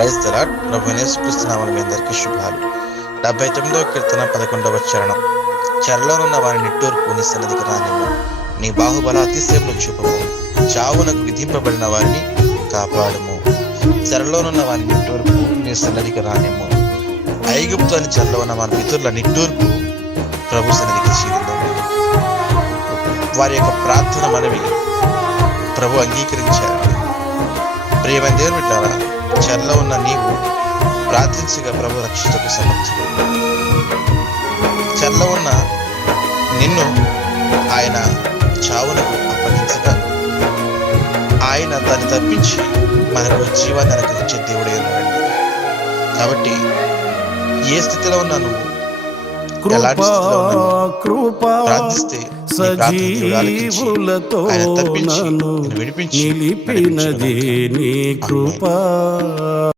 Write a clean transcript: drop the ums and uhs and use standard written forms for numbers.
Praise the lord. ప్రభువైన యేసుక్రీస్తు నామమున మీ అందరికీ శుభాలు. 79వ కీర్తన 11వ చరణం. చెరలోనున్న వారి నిట్టూర్పు నీ సన్నిధికి రానిమ్ము, నీ బాహుబల అతిశయమును చూపము, చావునకు విధింపబడిన వారిని కాపాడుము. చెరలోనున్న వారి నిట్టూర్పు నీ సన్నిధికి రానిమ్ము. ఐగుప్తు అని చెరలో ఉన్న మన పితరుల నిట్టూర్పు ప్రభు సన్నిధికి చేరిందాము. వారి యొక్క ప్రార్థన మనవి ప్రభు అంగీకరించారు. ప్రియమైన దేవుని బిడ్డలారా, చెరలో ఉన్న నీవు ప్రార్థించగా ప్రభు రక్షించకు సమర్థుడు. చెరలో ఉన్న నిన్ను ఆయన చావునకు అప్పగించగా ఆయన దాన్ని తప్పించి మనకు జీవాన్ని అనుగ్రహించే దేవుడే ఉన్నాడండి. కాబట్టి ఏ స్థితిలో ఉన్నా నువ్వు, ఎలాంటి స్థితిలో ఉన్నా ప్రార్థిస్తే సజీవులతో నన్ను నిలిపినది నీ కృప.